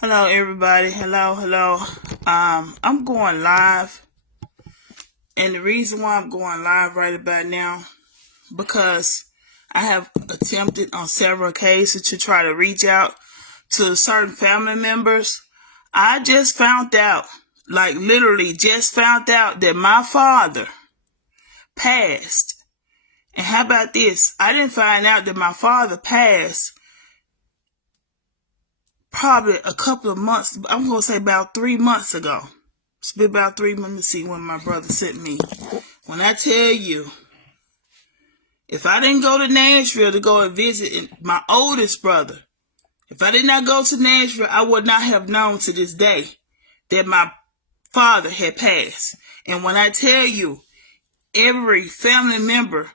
Hello, everybody. Hello. I'm going live, and the reason why I'm going live right about now, because I have attempted on several occasions to try to reach out to certain family members. I just found out, like literally just found out that my father passed. And how about this? I didn't find out that my father passed probably a couple of months. I'm going to say about 3 months ago. It's been about 3 months. Let me see when my brother sent me. When I tell you, if I didn't go to Nashville to go and visit my oldest brother, if I did not go to Nashville, I would not have known to this day that my father had passed. And when I tell you, every family member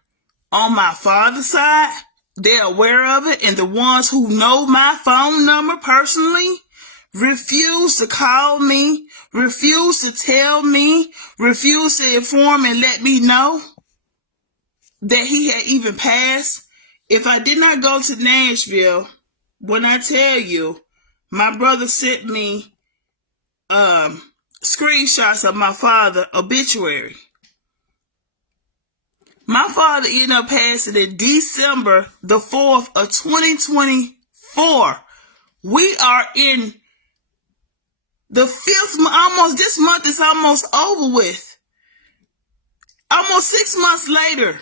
on my father's side, they're aware of it, and the ones who know my phone number personally refuse to call me, refuse to tell me, refuse to inform and let me know that he had even passed. If I did not go to Nashville, when I tell you, my brother sent me screenshots of my father's obituary. My father ended up passing in December the 4th of 2024. We are in the 5th month. Almost this month is almost over with. Almost 6 months later,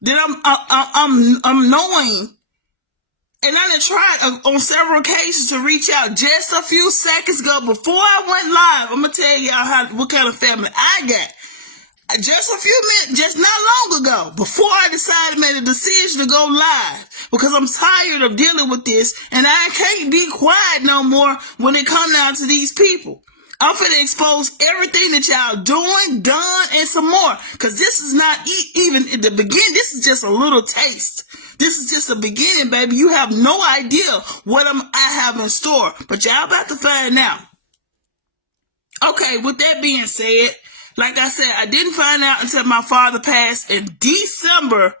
that I'm knowing, and I done tried on several occasions to reach out just a few seconds ago before I went live. I'm gonna tell y'all what kind of family I got. Just a few minutes, just not long ago, before I decided, made a decision to go live, because I'm tired of dealing with this, and I can't be quiet no more when it comes down to these people. I'm finna expose everything that y'all doing, done, and some more, because this is not even in the beginning. This is just a little taste. This is just a beginning, baby. You have no idea what I have in store, but y'all about to find out. Okay, with that being said, like I said, I didn't find out until my father passed in December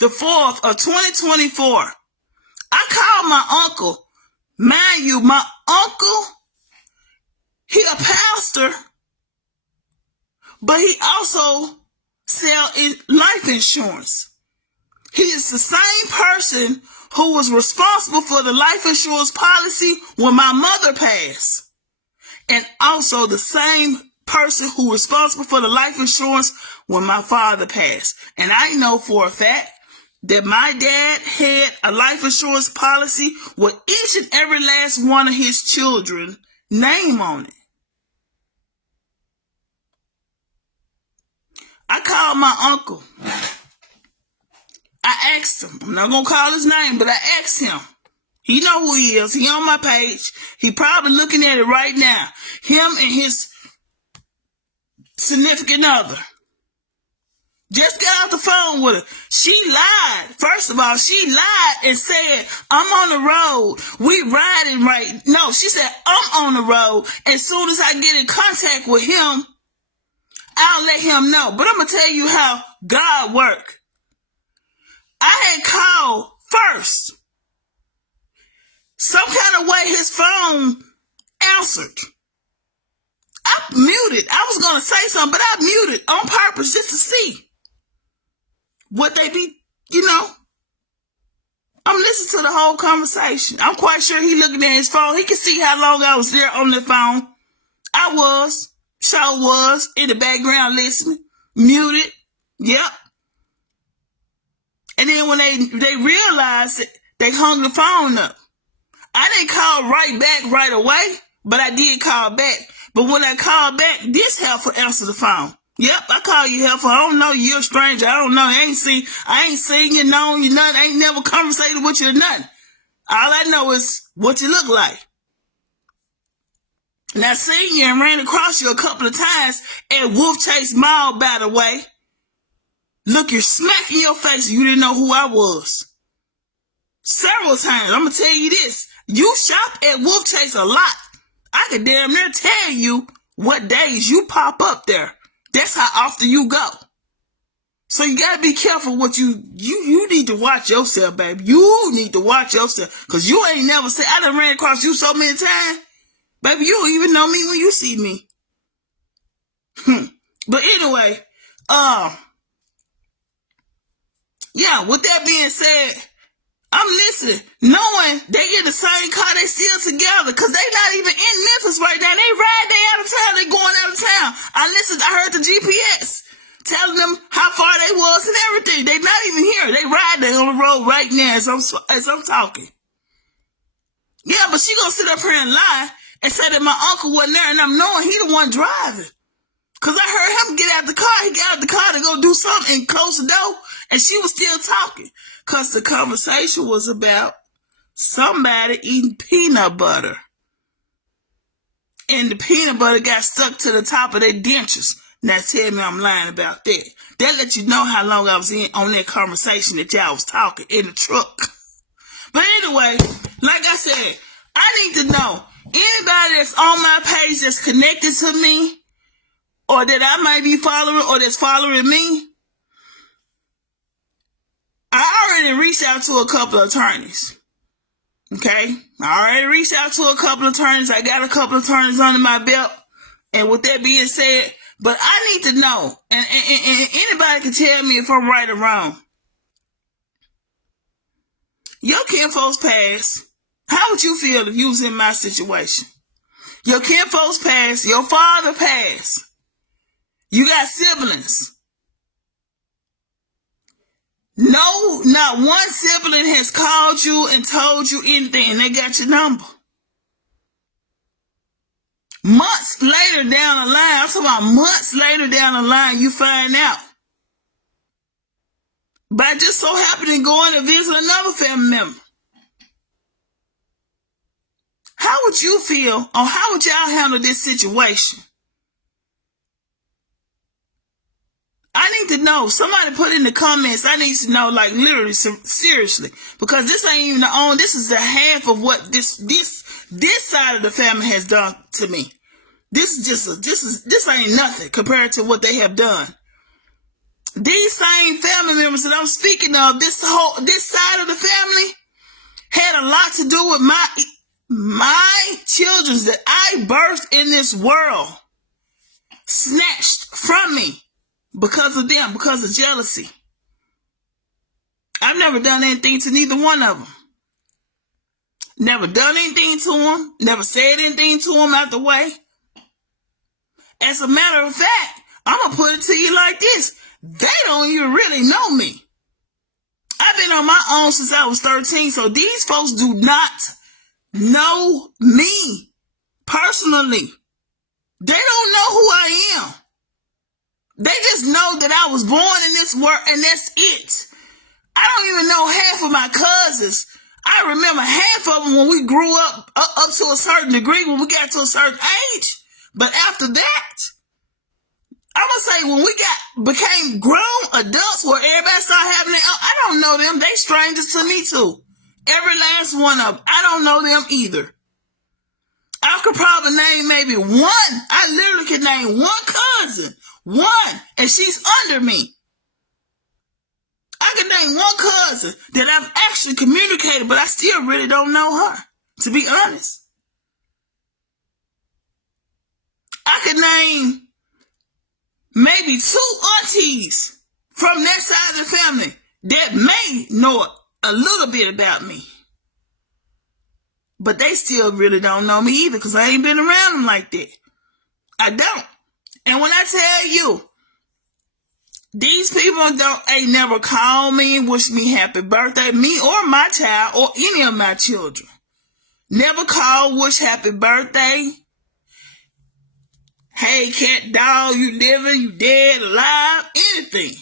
the 4th of 2024. I called my uncle. Mind you, my uncle, he a pastor, but he also sell life insurance. He is the same person who was responsible for the life insurance policy when my mother passed, and also the same person who was responsible for the life insurance when my father passed. And I know for a fact that my dad had a life insurance policy with each and every last one of his children's name on it. I called my uncle. I asked him. I'm not going to call his name, but I asked him. He know who he is. He on my page. He probably looking at it right now. Him and his significant other. Just got off the phone with her. She lied. First of all, she lied and said, I'm on the road. We riding right. No, she said, I'm on the road. As soon as I get in contact with him, I'll let him know. But I'm going to tell you how God works. I had called first. Some kind of way his phone answered. I muted. I was going to say something, but I muted on purpose just to see what they be, I'm listening to the whole conversation. I'm quite sure he looking at his phone. He can see how long I was there on the phone. I was, sure was, in the background listening, muted. Yep. And then when they realized it, they hung the phone up. I didn't call right back right away, but I did call back. But when I called back, this helper answered the phone. Yep, I call you helper. I don't know you. You're a stranger. I don't know. I ain't seen you, known you, nothing. I ain't never conversated with you or nothing. All I know is what you look like. And I seen you and ran across you a couple of times at Wolf Chase Mall, by the way. Look, you're smacking your face. You didn't know who I was. Several times. I'm going to tell you this. You shop at Wolf Chase a lot. I could damn near tell you what days you pop up there. That's how often you go. So you gotta be careful what you need to watch yourself, baby. You need to watch yourself. Cause you ain't never said, I done ran across you so many times. Baby, you don't even know me when you see me. But anyway, yeah, with that being said, I'm listening, knowing they in the same car, they still together, because they not even in Memphis right now. They ride, they out of town, they going out of town. I heard the GPS telling them how far they was and everything. They not even here. They riding on the road right now as I'm talking. Yeah, but she gonna sit up here and lie and say that my uncle wasn't there, and I'm knowing he the one driving. Because I heard him get out the car. He got out the car to go do something and close the door, and she was still talking. Because the conversation was about somebody eating peanut butter. And the peanut butter got stuck to the top of their dentures. Now tell me I'm lying about that. That let you know how long I was in on that conversation that y'all was talking in the truck. But anyway, like I said, I need to know anybody that's on my page that's connected to me, or that I might be following, or that's following me. I already reached out to a couple of attorneys. Okay? I already reached out to a couple of attorneys. I got a couple of attorneys under my belt. And with that being said, but I need to know, and anybody can tell me if I'm right or wrong. Your kinfolks passed. How would you feel if you was in my situation? Your kinfolks passed. Your father passed. You got siblings. No, not one sibling has called you and told you anything, and they got your number. Months later down the line, I'm talking about months later down the line, you find out. By just so happening going to visit another family member. How would you feel, or how would y'all handle this situation? I need to know. Somebody put in the comments. I need to know, like, literally, seriously, because this ain't even the own. This is the half of what this side of the family has done to me. This ain't nothing compared to what they have done. These same family members that I'm speaking of, this side of the family had a lot to do with my children that I birthed in this world, snatched from me. Because of them, because of jealousy. I've never done anything to neither one of them. Never done anything to them. Never said anything to them out the way. As a matter of fact, I'm going to put it to you like this. They don't even really know me. I've been on my own since I was 13, so these folks do not know me personally. They don't know who I am. They just know that I was born in this world, and that's it. I don't even know half of my cousins. I remember half of them when we grew up to a certain degree, when we got to a certain age. But after that, I'm going to say when we became grown adults where everybody started having their own, I don't know them. They strangers to me too. Every last one of them. I don't know them either. I could probably name maybe one. I literally could name one cousin. One, and she's under me. I can name one cousin that I've actually communicated, but I still really don't know her, to be honest. I could name maybe 2 aunties from that side of the family that may know a little bit about me. But they still really don't know me either, because I ain't been around them like that. I don't. And when I tell you, these people ain't never called me and wished me happy birthday, me or my child or any of my children. Never called, wish happy birthday. Hey, cat, dog, you living, you dead, alive, anything.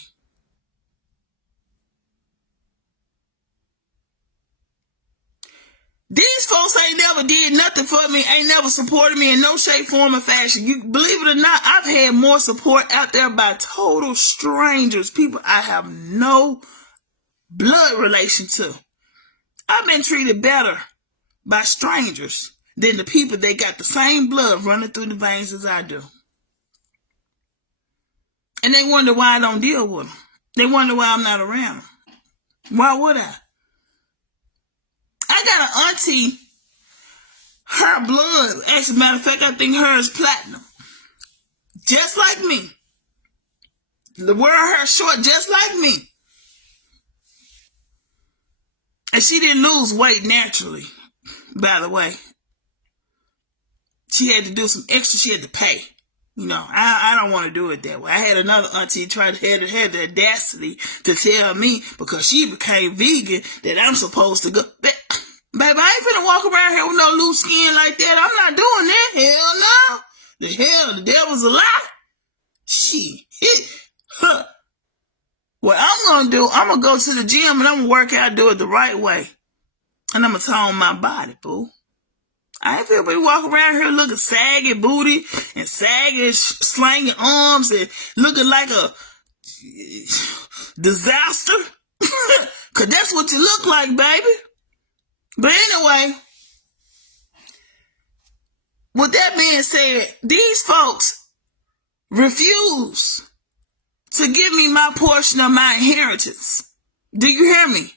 These folks ain't never did nothing for me, ain't never supported me in no shape, form, or fashion. You believe it or not, I've had more support out there by total strangers, people I have no blood relation to. I've been treated better by strangers than the people that got the same blood running through the veins as I do. And they wonder why I don't deal with them. They wonder why I'm not around them. Why would I? I got an auntie Her blood, as a matter of fact, I think hers platinum. Just like me. Wear her short just like me. And she didn't lose weight naturally, by the way. She had to do some extra, she had to pay. You know, I don't want to do it that way. I had another auntie had the audacity to tell me, because she became vegan, that I'm supposed to go. Baby, I ain't finna walk around here with no loose skin like that. I'm not doing that. Hell no. The devil's a lie. Shit. What I'm going to do, I'm going to go to the gym and I'm going to work out, do it the right way. And I'm going to tone my body, boo. I ain't feel we walk around here looking saggy booty and saggy, slanging arms and looking like a disaster. Because that's what you look like, baby. But anyway, with that being said, these folks refuse to give me my portion of my inheritance. Do you hear me?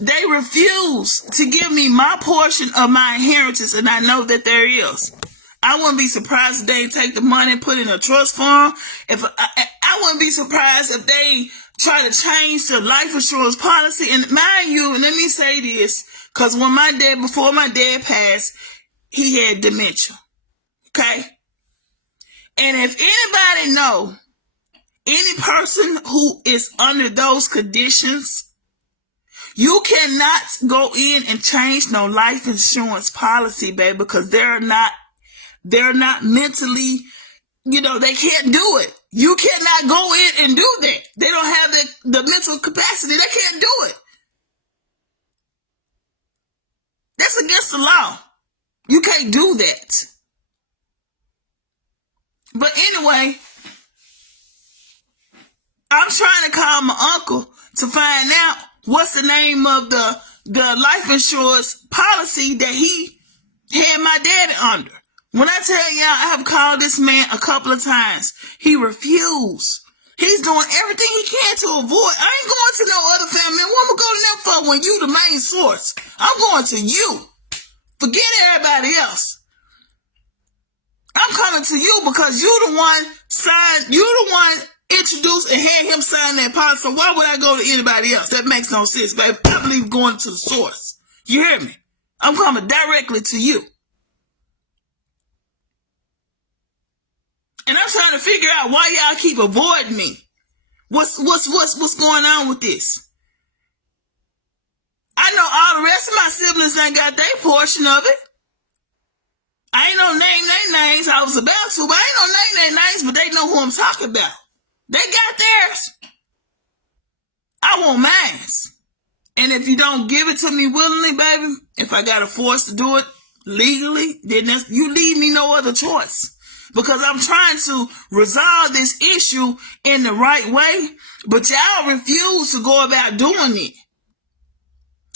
They refuse to give me my portion of my inheritance, and I know that there is. I wouldn't be surprised if they take the money and put it in a trust fund. If I wouldn't be surprised if they try to change the life insurance policy. And mind you, and let me say this, because before my dad passed, he had dementia. Okay? And if anybody know any person who is under those conditions, you cannot go in and change no life insurance policy, baby, because they're not mentally, they can't do it. You cannot go in and do that. They don't have the mental capacity. They can't do it. That's against the law. You can't do that. But anyway, I'm trying to call my uncle to find out what's the name of the life insurance policy that he had my daddy under. When I tell y'all, I have called this man a couple of times. He refused. He's doing everything he can to avoid. I ain't going to no other family. What am I going to them for when you the main source? I'm going to you. Forget everybody else. I'm coming to you because you the one introduced and had him sign that policy. So why would I go to anybody else? That makes no sense, baby. I believe going to the source. You hear me? I'm coming directly to you. And I'm trying to figure out why y'all keep avoiding me. What's going on with this? I know all the rest of my siblings ain't got their portion of it. I ain't no name their names. I was about to, but I ain't no name their names, but they know who I'm talking about. They got theirs. I want mine. And if you don't give it to me willingly, baby, if I got to force to do it legally, then you leave me no other choice. Because I'm trying to resolve this issue in the right way, but y'all refuse to go about doing it.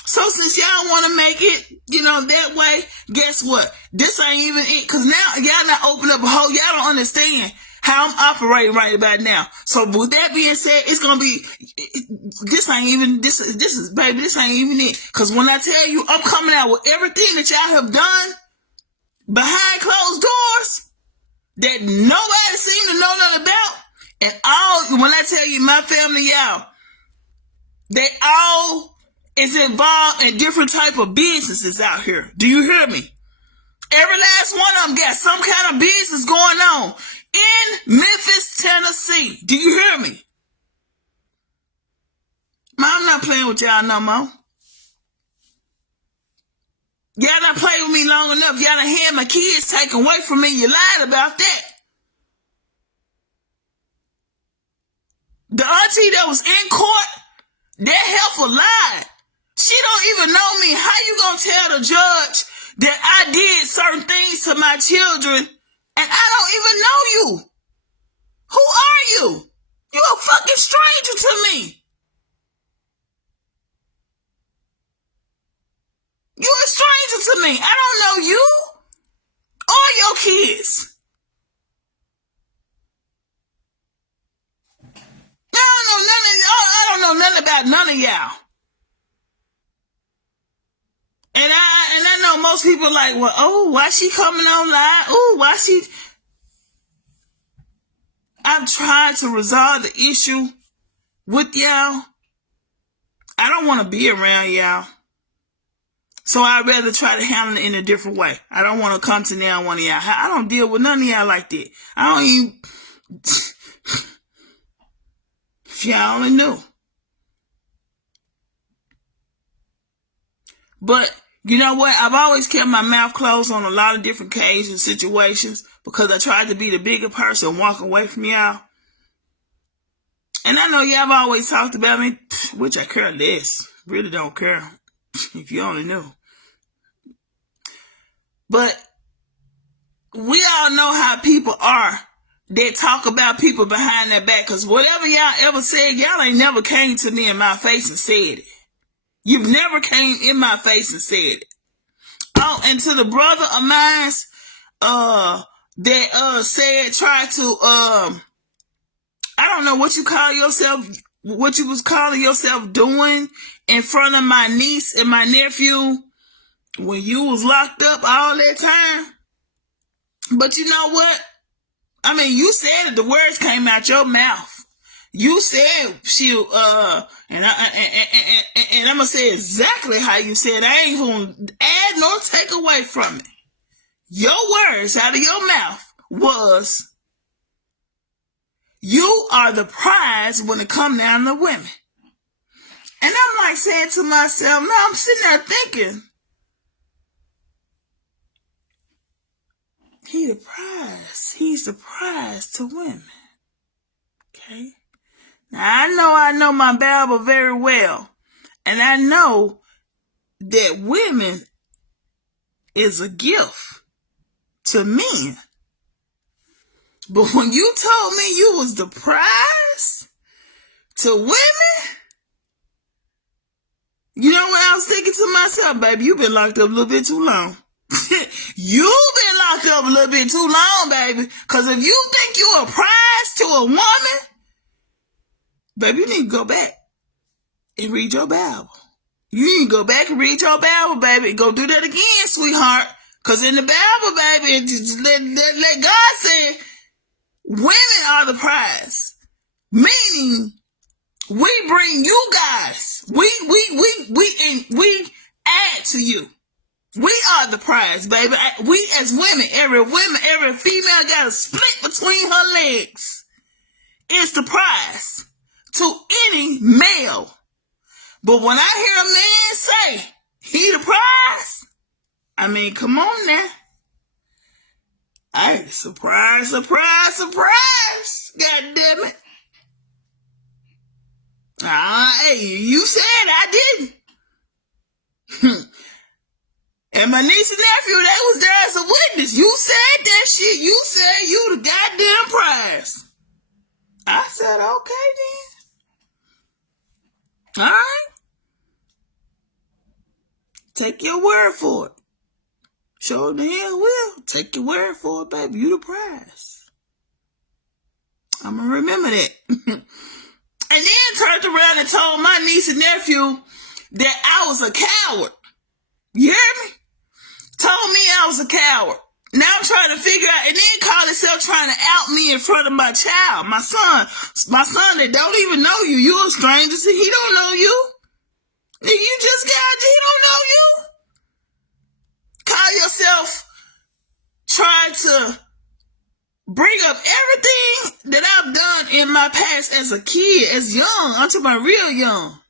So since y'all want to make it, that way, guess what? This ain't even it. Because now y'all not open up a hole. Y'all don't understand how I'm operating right about now. So with that being said, it's going to be, this ain't even it. Because when I tell you I'm coming out with everything that y'all have done behind closed doors that nobody seemed to know nothing about, and when I tell you my family, y'all, they all is involved in different type of businesses out here. Do you hear me? Every last one of them got some kind of business going on in Memphis, Tennessee. Do you hear me? I'm not playing with y'all no more. Y'all not played with me long enough. Y'all done had my kids taken away from me. You lied about that. The auntie that was in court, that heifer lied. She don't even know me. How you gonna tell the judge that I did certain things to my children and I don't even know you? Who are you? You're a fucking stranger to me. You're a stranger to me. I don't know you or your kids. I don't know nothing about none of y'all. And I know most people like, well, oh, why she coming on live? Oh, why she... I'm trying to resolve the issue with y'all. I don't want to be around y'all. So I'd rather try to handle it in a different way. I don't want to come to now one of y'all. I don't deal with none of y'all like that. I don't even... If y'all only knew. But you know what? I've always kept my mouth closed on a lot of different cases and situations because I tried to be the bigger person and walk away from y'all. And I know y'all have always talked about me, which I care less. Really don't care. If you only knew. But we all know how people are. They talk about people behind their back. Because whatever y'all ever said, y'all ain't never came to me in my face and said it. You've never came in my face and said it. Oh, and to the brother of mine that said, try to, I don't know what you call yourself, what you was calling yourself doing in front of my niece and my nephew when you was locked up all that time. But you know what? I mean, you said it, the words came out your mouth. You said and I'm gonna say exactly how you said. I ain't gonna add nor take away from it. Your words out of your mouth was, "You are the prize when it come down to women." And I'm like saying to myself, no, I'm sitting there thinking, he's the prize to women. Okay. Now, I know my Bible very well. And I know that women is a gift to men. But when you told me you was the prize to women, you know what I was thinking to myself? Baby, you've been locked up a little bit too long. You've been locked up a little bit too long, baby. Because if you think you're a prize to a woman, baby, you need to go back and read your Bible. You need to go back and read your Bible, baby. Go do that again, sweetheart. Because in the Bible, baby, let God say, women are the prize. Meaning, we bring you guys. We add to you. We are the prize, baby. We as women, every female got a split between her legs. It's the prize to any male. But when I hear a man say he the prize, I mean, come on now. Hey, surprise, surprise, surprise. God damn it. Hey, you said I didn't. And my niece and nephew, they was there as a witness. You said that shit. You said you the goddamn prize. I said, okay then. All right. Take your word for it. Sure the hell will. Take your word for it, baby. You the prize. I'm going to remember that. And then turned around and told my niece and nephew that I was a coward. You hear me? Told me I was a coward. Now I'm trying to figure out, and then call himself trying to out me in front of my child, my son that don't even know you. You a stranger, so he don't know you. You just got, he don't know you. Call yourself trying to bring up everything that I've done in my past as a kid, as young. I'm talking about real young.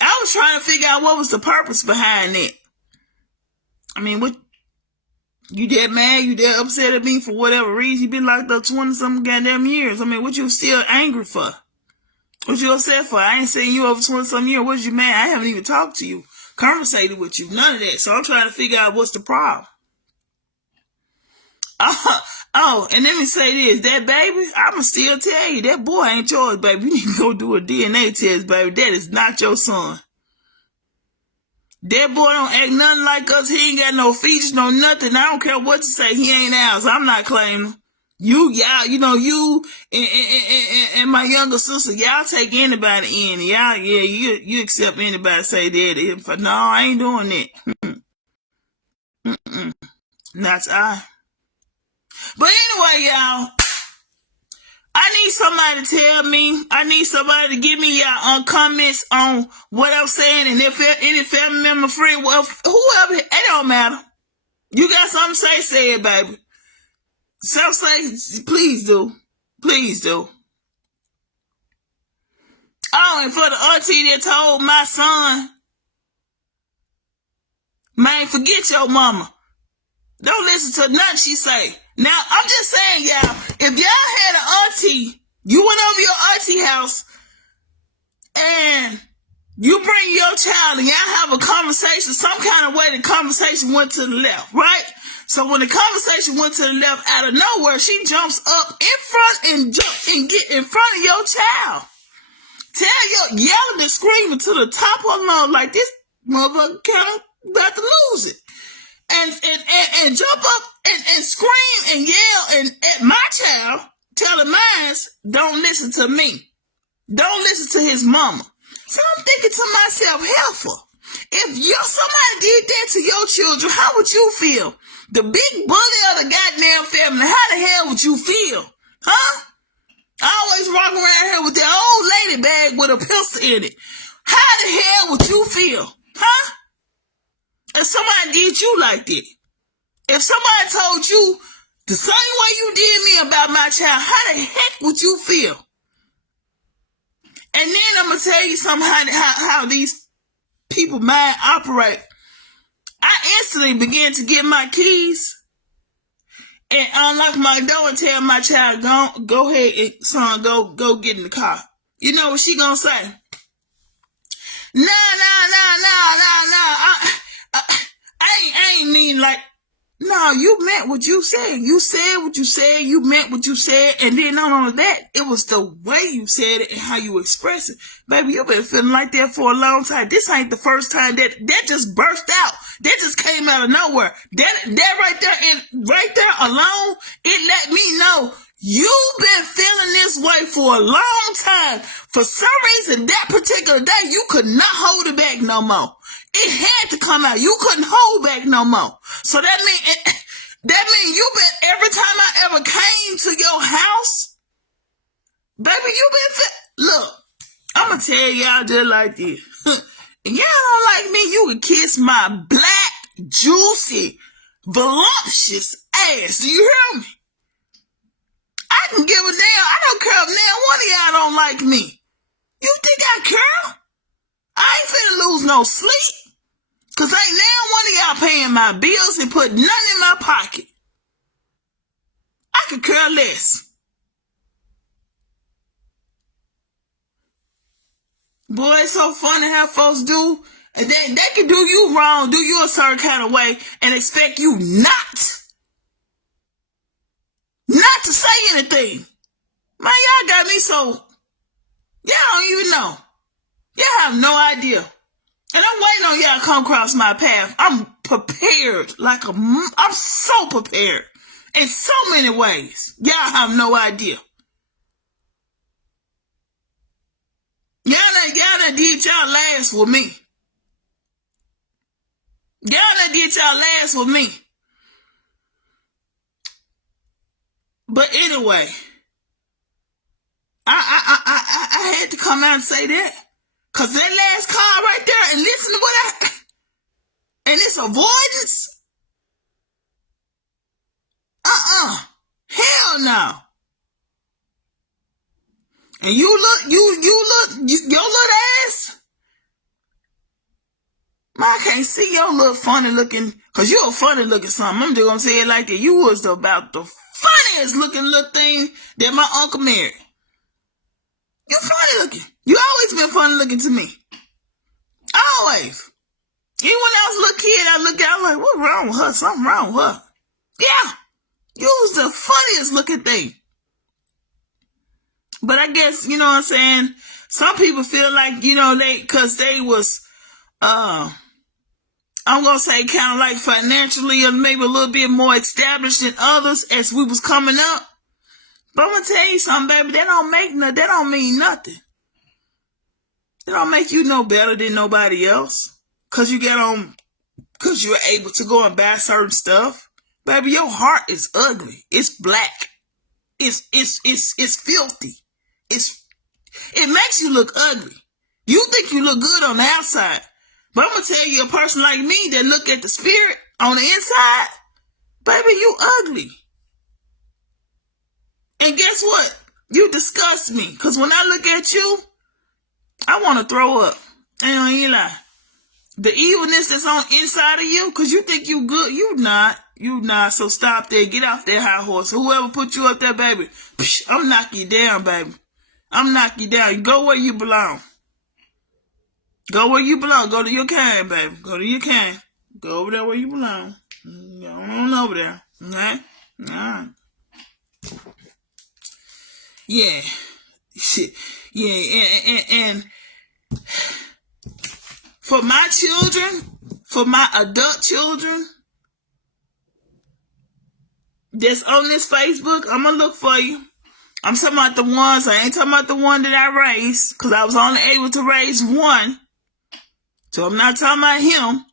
I was trying to figure out what was the purpose behind it. I mean, what, you that mad? You that upset at me for whatever reason? You been locked up 20-something goddamn years. I mean, what you still angry for? What you upset for? I ain't seen you over 20-something years. What you mad? I haven't even talked to you, conversated with you, none of that. So I'm trying to figure out what's the problem. Oh, and let me say this, that baby, I'ma still tell you, that boy ain't yours, baby. You need to go do a DNA test, baby. That is not your son. That boy don't act nothing like us. He ain't got no features, no nothing. I don't care what you say. He ain't ours. I'm not claiming. You and my younger sister, y'all take anybody in. Y'all, yeah, you accept anybody say that. No, I ain't doing that. Not I. But anyway, y'all, I need somebody to tell me. I need somebody to give me y'all comments on what I'm saying. And if any family member, friend, well, whoever, it don't matter. You got something to say it, baby. Something say, please do. Please do. Oh, and for the auntie that told my son, man, forget your mama. Don't listen to nothing she say. Now, I'm just saying, y'all, if y'all had an auntie, you went over your auntie house, and you bring your child and y'all have a conversation, some kind of way the conversation went to the left, right? So when the conversation went to the left, out of nowhere, she jumps up in front and get in front of your child. Yelling and screaming to the top of her lungs like this motherfucker kind of about to lose it. And jump up and scream and yell and at my child, telling mine, don't listen to me. Don't listen to his mama. So I'm thinking to myself, helpful. If somebody did that to your children, how would you feel? The big bully of the goddamn family, how the hell would you feel? Huh? I always walk around here with that old lady bag with a pistol in it. How the hell would you feel? Huh? If somebody did you like that. If somebody told you the same way you did me about my child, how the heck would you feel? And then I'm going to tell you something how these people mind operate. I instantly began to get my keys and unlock my door and tell my child, go ahead, son, go get in the car. You know what she gonna say? No. I ain't mean like, no, you meant what you said. You said what you said. You meant what you said. And then not only that, it was the way you said it and how you expressed it. Baby, you've been feeling like that for a long time. This ain't the first time that just burst out. That just came out of nowhere. That right there alone, it let me know you've been feeling this way for a long time. For some reason, that particular day, you could not hold it back no more. It had to come out. You couldn't hold back no more. So that means you've been, every time I ever came to your house, baby, you've been, look, I'm going to tell y'all just like this. And y'all don't like me, you can kiss my black, juicy, voluptuous ass. Do you hear me? I can give a damn. I don't care if now one of y'all don't like me. You think I care? I ain't finna lose no sleep. Cause ain't now one of y'all paying my bills and put nothing in my pocket. I could care less. Boy, it's so funny how folks do. And they can do you wrong, do you a certain kind of way, and expect you not to say anything. Man, y'all got me so, y'all don't even know. Y'all have no idea. And I'm waiting on y'all to come across my path. I'm prepared, I'm so prepared in so many ways. Y'all have no idea. Y'all done did y'all last with me. Y'all done did y'all last with me. But anyway, I had to come out and say that. Cause that last call right there, and listen to what and it's avoidance. Hell no. And your little ass. Man, I can't see your little funny looking, cause you're a funny looking something. I'm just gonna say it like that. You was about the funniest looking little thing that my uncle married. You funny looking. You always been funny looking to me. Always. Even when I was a little kid, I looked out like, what's wrong with her? Something wrong with her. Yeah. You was the funniest looking thing. But I guess, you know what I'm saying? Some people feel like, you know, cause they was, I'm going to say kind of like financially or maybe a little bit more established than others as we was coming up. But I'm going to tell you something, baby. That don't mean nothing. That don't make you no better than nobody else. Cause you get on because you're able to go and buy certain stuff. Baby, your heart is ugly. It's black. It's filthy. It makes you look ugly. You think you look good on the outside. But I'm going to tell you, a person like me that look at the spirit on the inside, baby, you ugly. And guess what? You disgust me. Because when I look at you, I want to throw up. I don't even lie. The evilness that's on inside of you, because you think you good. You not. You not. So stop there. Get off that high horse. Whoever put you up there, baby, I'm knocking you down, baby. I'm knocking you down. You go where you belong. Go where you belong. Go to your kind, baby. Go to your kind. Go over there where you belong. Go on over there. Okay? All right. Yeah. Shit. Yeah. And for my children, for my adult children that's on this Facebook, I'm going to look for you. I'm talking about the ones, I ain't talking about the one that I raised, because I was only able to raise one. So I'm not talking about him.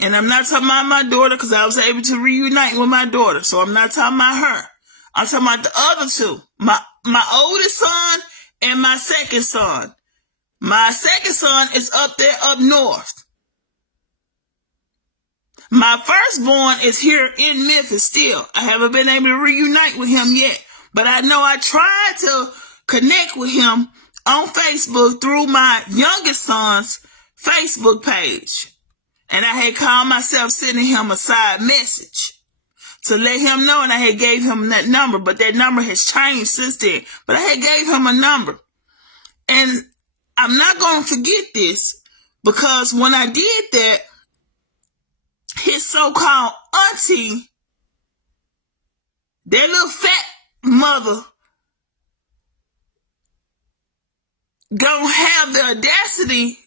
And I'm not talking about my daughter, because I was able to reunite with my daughter. So I'm not talking about her. I'm talking about the other two. My oldest son and my second son. My second son is up there up north. My firstborn is here in Memphis still. I haven't been able to reunite with him yet. But I know I tried to connect with him on Facebook through my youngest son's Facebook page. And I had called myself sending him a side message to let him know, and I had gave him that number, but that number has changed since then. But I had gave him a number. And I'm not going to forget this, because when I did that, his so-called auntie, that little fat mother, gonna have the audacity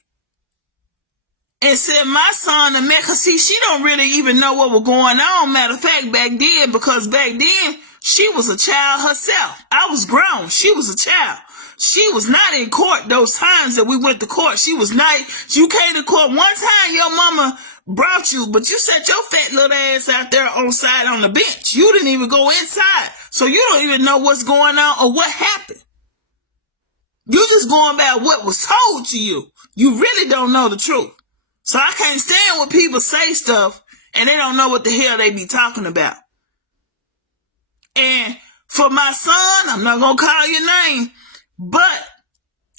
and send my son to Mecca. See, she don't really even know what was going on. Matter of fact, back then, because back then, she was a child herself. I was grown. She was a child. She was not in court those times that we went to court. She was not. You came to court one time, your mama brought you, but you sat your fat little ass out there on side on the bench. You didn't even go inside. So you don't even know what's going on or what happened. You just going by what was told to you. You really don't know the truth. So I can't stand when people say stuff and they don't know what the hell they be talking about. And for my son, I'm not going to call your name, but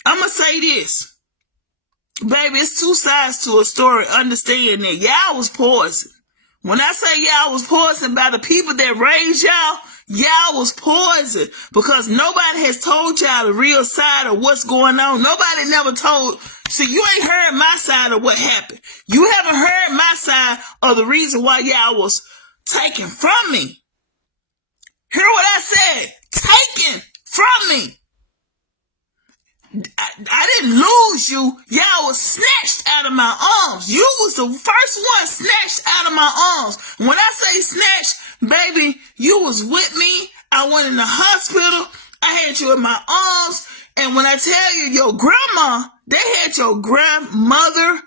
I'm going to say this. Baby, it's two sides to a story. Understand that y'all was poisoned. When I say y'all was poisoned by the people that raised y'all was poisoned, because nobody has told y'all the real side of what's going on. Nobody never told. See, you ain't heard my side of what happened. You haven't heard my side of the reason why y'all was taken from me. Hear what I said? Taken from me. I didn't lose you. Y'all was snatched out of my arms. You was the first one snatched out of my arms. When I say snatched, baby, you was with me. I went in the hospital. I had you in my arms. And when I tell you, your grandma, they had your grandmother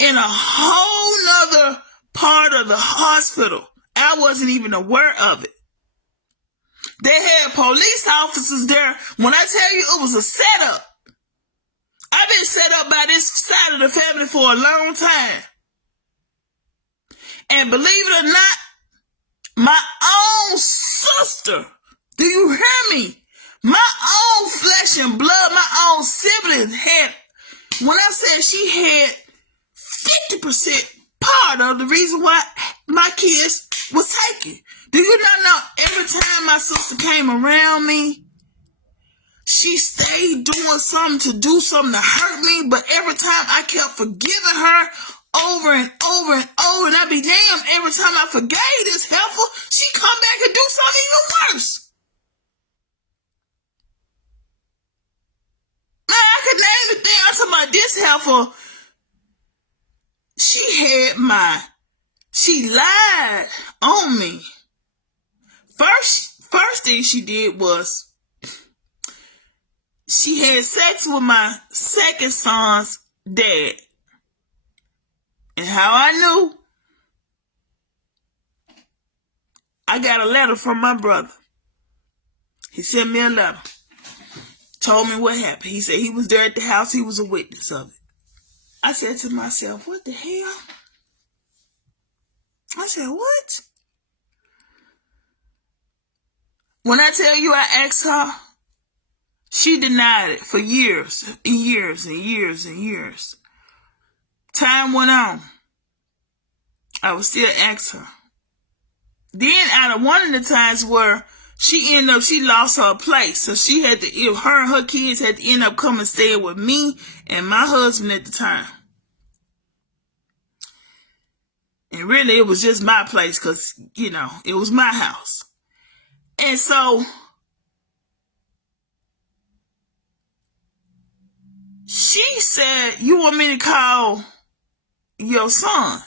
in a whole nother part of the hospital. I wasn't even aware of it. They had police officers there. When I tell you, it was a setup. I've been set up by this side of the family for a long time. And believe it or not, my own sister, do you hear me? My own flesh and blood, my own sibling had, when I said she had 50% part of the reason why my kids was taken. Do you not know every time my sister came around me, she stayed doing something to do something to hurt me, but every time I kept forgiving her over and over and over, and I'd be damned, every time I forgave this heifer, she come back and do something even worse. Man, I could name the thing. I'm talking about this heifer. She lied on me. First thing she did was, she had sex with my second son's dad. And how I knew, I got a letter from my brother. He sent me a letter. Told me what happened. He said he was there at the house. He was a witness of it. I said to myself, what the hell? I said, what? When I tell you I asked her, she denied it for years and years and years and years. Time went on. I would still ask her. Then out of one of the times where she lost her place. So she had to, her and her kids had to end up coming staying with me and my husband at the time. And really it was just my place because, it was my house. And so she said, you want me to call your son,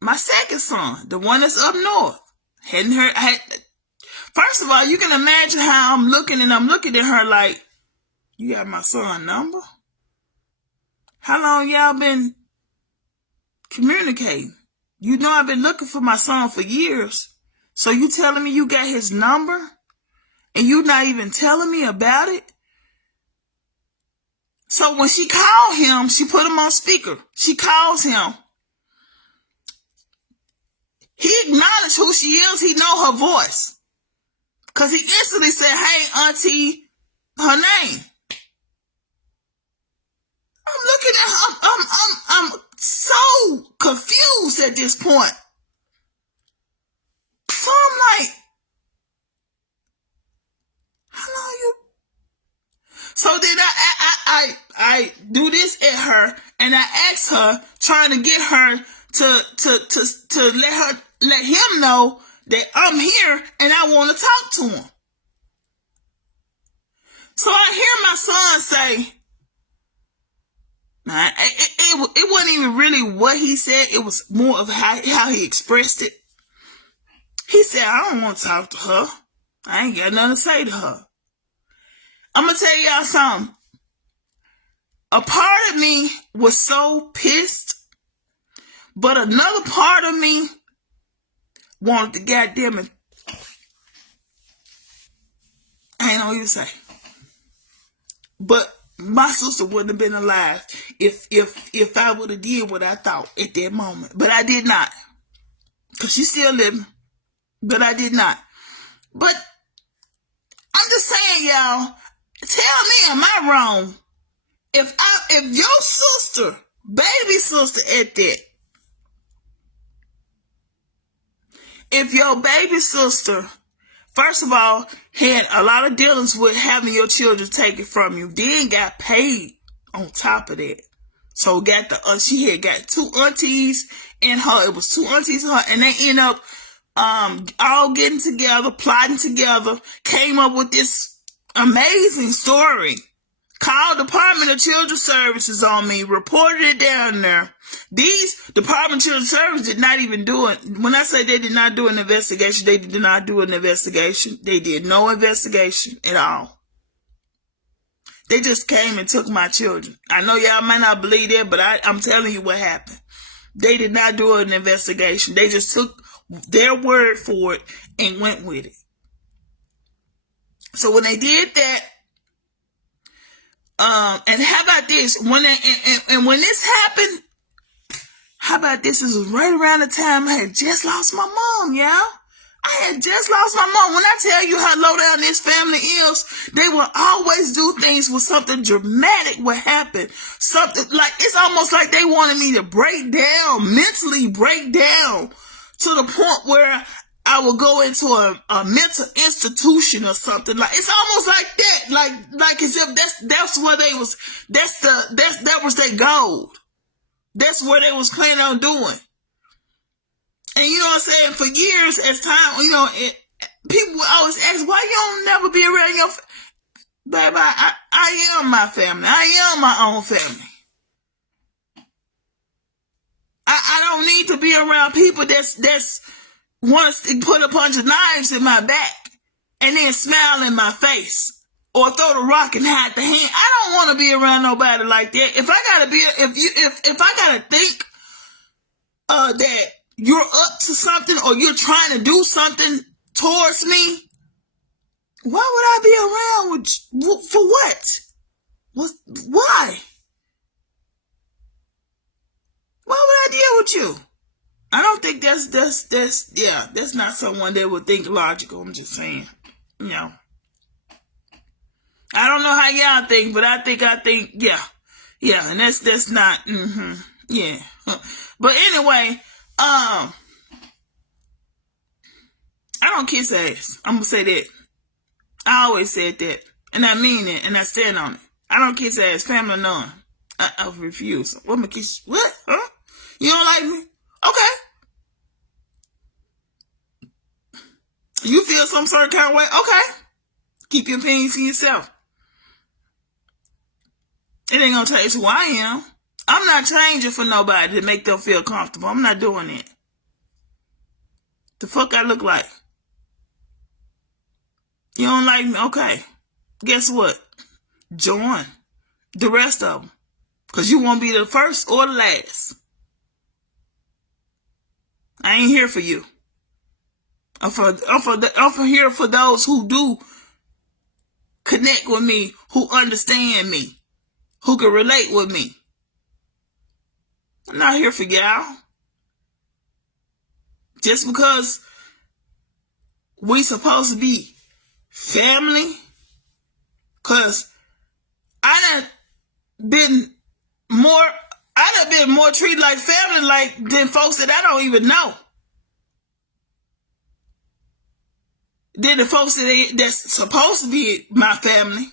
my second son, the one that's up north. Hadn't heard. First of all, you can imagine how I'm looking, and I'm looking at her like, you got my son's number? How long y'all been communicating? You know I've been looking for my son for years. So you telling me you got his number? And you not even telling me about it? So when she called him, she put him on speaker. She calls him. He acknowledged who she is. He know her voice. Because he instantly said, hey, auntie, her name. I'm looking at her. I'm so confused at this point. So I'm like, how long you? So then I do this at her, and I ask her, trying to get her to let him know that I'm here and I want to talk to him. So I hear my son say, it wasn't even really what he said. It was more of how he expressed it. He said, I don't want to talk to her. I ain't got nothing to say to her. I'm going to tell y'all something. A part of me was so pissed, but another part of me wanted to goddamn it. I ain't know what you say. But my sister wouldn't have been alive if I would have did what I thought at that moment. But I did not. Because she's still living. But I did not. But I'm just saying, y'all, tell me, am I wrong? If your sister, baby sister at that, if your baby sister, first of all, had a lot of dealings with having your children taken from you, then got paid on top of that. So she had got two aunties in her. It was two aunties in her, and they end up all getting together, plotting together, came up with this amazing story. Called Department of Children's Services on me, reported it down there. These Department of Children's Services did not even do it. When I say they did not do an investigation, they did not do an investigation. They did no investigation at all. They just came and took my children. I know y'all might not believe that, but I'm telling you what happened. They did not do an investigation. They just took their word for it and went with it. So when they did that, and how about this? When when this happened, how about this? This was right around the time I had just lost my mom, y'all. I had just lost my mom. When I tell you how low down this family is, they will always do things when something dramatic will happen. Something like, it's almost like they wanted me to mentally break down to the point where I would go into a mental institution or something. Like, it's almost like that. Like as if that's where they was, that was their goal. That's what they was planning on doing. And you know what I'm saying? For years, as time, people would always ask, why you don't never be around your baby? I am my family. I am my own family. I don't need to be around people that's want to put a bunch of knives in my back and then smile in my face or throw the rock and hide the hand. I don't want to be around nobody like that. If I gotta think that you're up to something or you're trying to do something towards me, why would I be around with you? For what? Why? Why would I deal with you? I don't think that's not someone that would think logical. I'm just saying, you know. I don't know how y'all think, but I think, yeah, and that's not, yeah. But anyway, I don't kiss ass. I'm gonna say that. I always said that, and I mean it, and I stand on it. I don't kiss ass, family none. I refuse. What am I kiss? What? Huh? You don't like me? Okay. You feel some certain kind of way? Okay. Keep your opinions to yourself. It ain't gonna change who I am. I'm not changing for nobody to make them feel comfortable. I'm not doing it. The fuck I look like? You don't like me? Okay. Guess what? Join the rest of them. Because you won't be the first or the last. I ain't here for you. I'm for here for those who do connect with me, who understand me, who can relate with me. I'm not here for y'all. Just because we supposed to be family, because I done been more treated like family than folks that I don't even know. Than the folks that's supposed to be my family.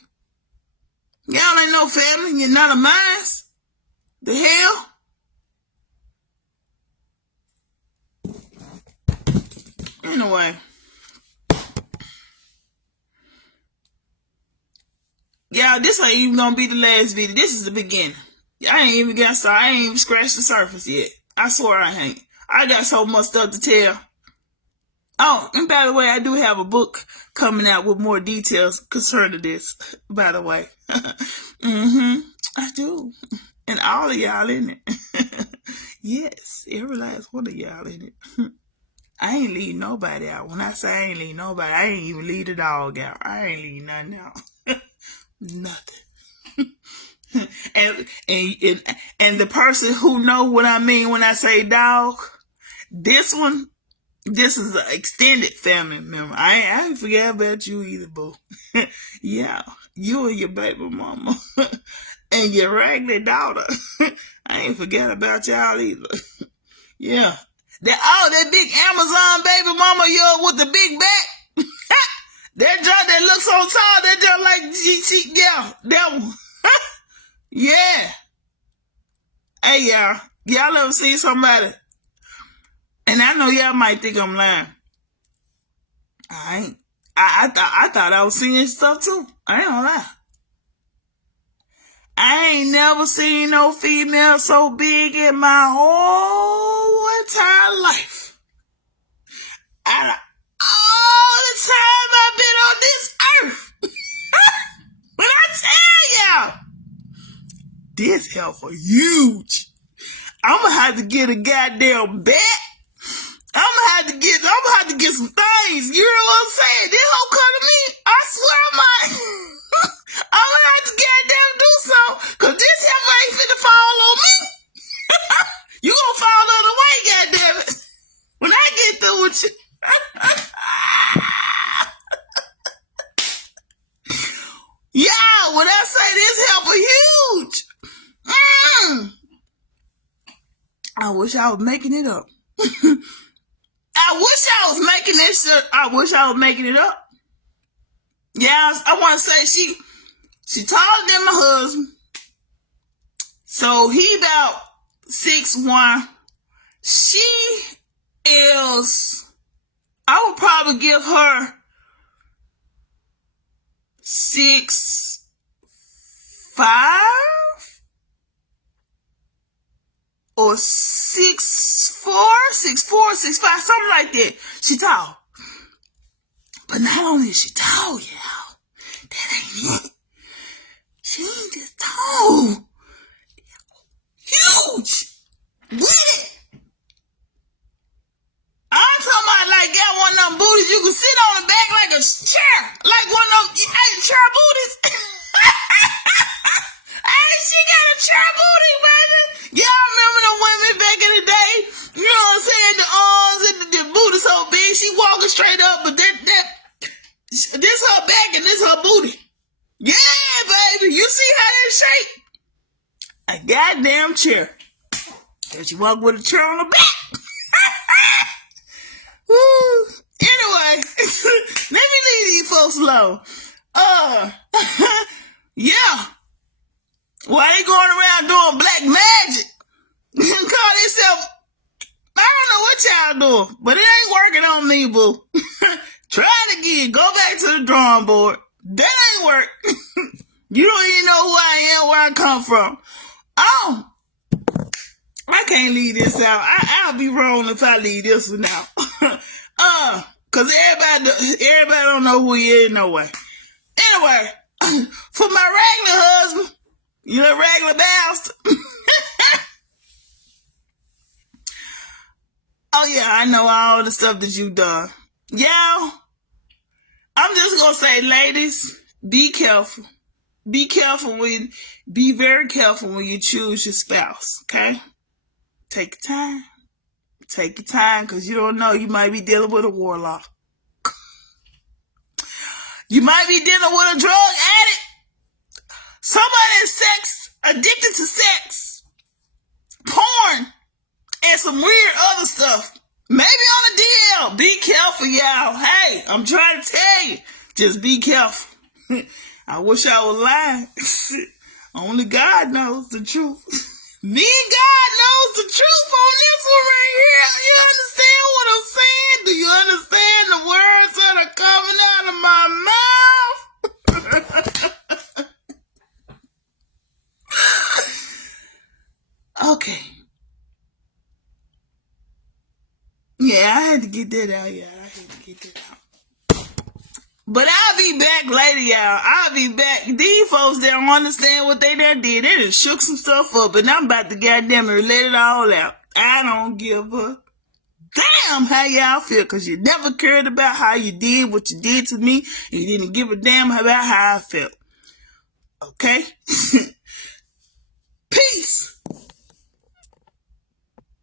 Y'all ain't no family. You're not of mine. The hell? Anyway. Y'all, this ain't even gonna be the last video. This is the beginning. I ain't even got started. I ain't even scratched the surface yet. I swear I ain't. I got so much stuff to tell. Oh, and by the way, I do have a book coming out with more details concerning this, by the way. I do. And all of y'all in it. Yes, every last one of y'all in it. I ain't leave nobody out. When I say I ain't leave nobody, I ain't even leave the dog out. I ain't leave nothing out. Nothing. and the person who know what I mean when I say dog, this is an extended family member. I ain't forget about you either, boo. Yeah, you and your baby mama and your raggedy daughter. I ain't forget about y'all either. Yeah. That big Amazon baby mama you with the big back. That junk that looks so tall, that junk like yeah, that one. Yeah. Hey y'all ever see somebody? And I know y'all might think I'm lying. I ain't. I thought I was seeing stuff too. I ain't gonna lie. I ain't never seen no female so big in my whole entire life. Out of all the time I've been on this earth. But I tell y'all, this heifer huge. I'm gonna have to get a goddamn bat. I'm gonna have to get some things. You know what I'm saying? This whole come to me. I swear I might. I'm gonna have to goddamn do something. Cause this heifer ain't finna fall on me. You gonna fall the other way, goddamn it. When I get through with you. Yeah, when I say this heifer huge. I wish I was making it up. I wish I was making this shit. I wish I was making it up. Yeah, I want to say she taller than my husband. So he about 6'1". She is, I would probably give her 6'5", 6'4", 6'5", something like that. She tall. But not only is she tall, y'all, that ain't it. She ain't just tall. Huge. With it. them booties you can sit on the back like a chair. Like one of them, hey, chair booties. Hey, she got a chair booty, baby. Y'all remember the women back in the day? You know what I'm saying? The arms and the booty so big, she walking straight up, but this her back and this her booty. Yeah, baby. You see how that shape? A goddamn chair. And she walk with a chair on her back. Woo. Anyway, let me leave these folks alone. Yeah. Why they going around doing black magic? Call themselves, I don't know what y'all doing, but it ain't working on me, boo. Try it again. Go back to the drawing board. That ain't work. You don't even know who I am, where I come from. Oh, I can't leave this out. I'll be wrong if I leave this one out. Cause everybody don't know who he is no way. Anyway, for my regular husband, you a regular bastard. Oh yeah, I know all the stuff that you done. Y'all, I'm just gonna say, ladies, be careful. Be very careful when you choose your spouse, okay? Take your time. Take your time, because you don't know. You might be dealing with a warlock. You might be dealing with a drug addict. Somebody is addicted to sex, porn, and some weird other stuff. Maybe on the DL. Be careful, y'all. Hey, I'm trying to tell you. Just be careful. I wish I was lying. Only God knows the truth. Me and God knows the truth on this one right here. You understand what I'm saying? Do you understand the words that are coming out of my mouth? Okay. Yeah, I had to get that out, y'all. I had to get that out. But I'll be back later, y'all. I'll be back. These folks, they don't understand what they done did. They done shook some stuff up, and I'm about to goddamn it let it all out. I don't give a damn how y'all feel, because you never cared about how you did what you did to me, and you didn't give a damn about how I felt. Okay? Peace.